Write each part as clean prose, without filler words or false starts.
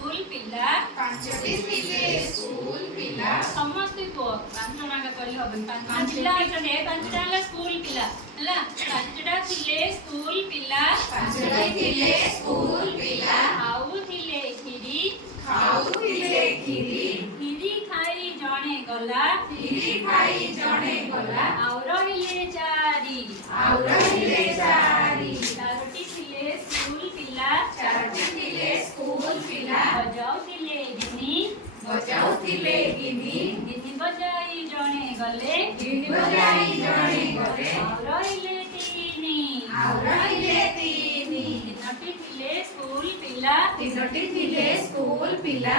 school ପିଲା ପାଞ୍ଚଟି ଥିଲେ ସ୍କୁଲ ପିଲା ସମସ୍ତେ କୁହ 5 ଜଣକା କହିଲେ ହବନି 5 ପିଲା ଅଛନ୍ତି 5ଟା ହେଲା ସ୍କୁଲ ପିଲା ହେଲା 5ଟା ଥିଲେ ସ୍କୁଲ ପିଲା ପାଞ୍ଚଟି ଥିଲେ ସ୍କୁଲ ପିଲା ଖାଉଥିଲେ କ୍ଷୀରି ଖାଉଥିଲେ କ୍ଷୀରି କ୍ଷୀରି ଖାଇ ଜଣେ ଗଲା କ୍ଷୀରି ଖାଇ ଜଣେ ଗଲା ଆଉ ରହିଲେ ଚାରି ଚାରୋଟି ଥିଲେ ସ୍କୁଲ ପିଲା ଚାରୋଟି ଥିଲେ ସ୍କୁଲ ପିଲା ବଜାଉଥିଲେ ଗିନି ଗିନି ବଜାଇ ଜଣେ ଗଲେ ଆଉ ରହିଲେ ତିନି ତିନୋଟି ଥିଲେ ସ୍କୁଲ ପିଲା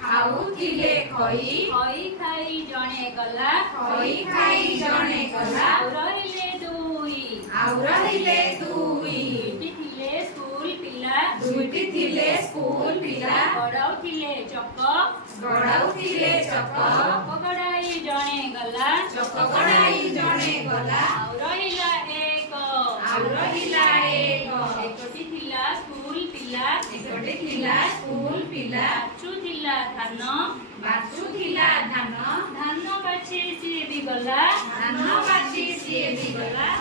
ଖାଉଥିଲେ ଖଇ ଖଇ ଖାଇ ଜଣେ ଗଲା ଆଉ ରହିଲେ ଦୁଇ ଦୁଇଟି ଥିଲେ ସ୍କୁଲ ପିଲା ଗଡ଼ାଉଥିଲେ ଚକ ଚକ ଗଡ଼ାଇ ଜଣେ ଗଲା ଆଉ ରହିଲା ଏକଟି ଥିଲା ସ୍କୁଲ ପିଲା ବାଛୁଥିଲା ଧାନ ଧାନ ବାଛି ସିଏ ବି ଗଲା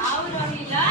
ଆଉ ରହିଲା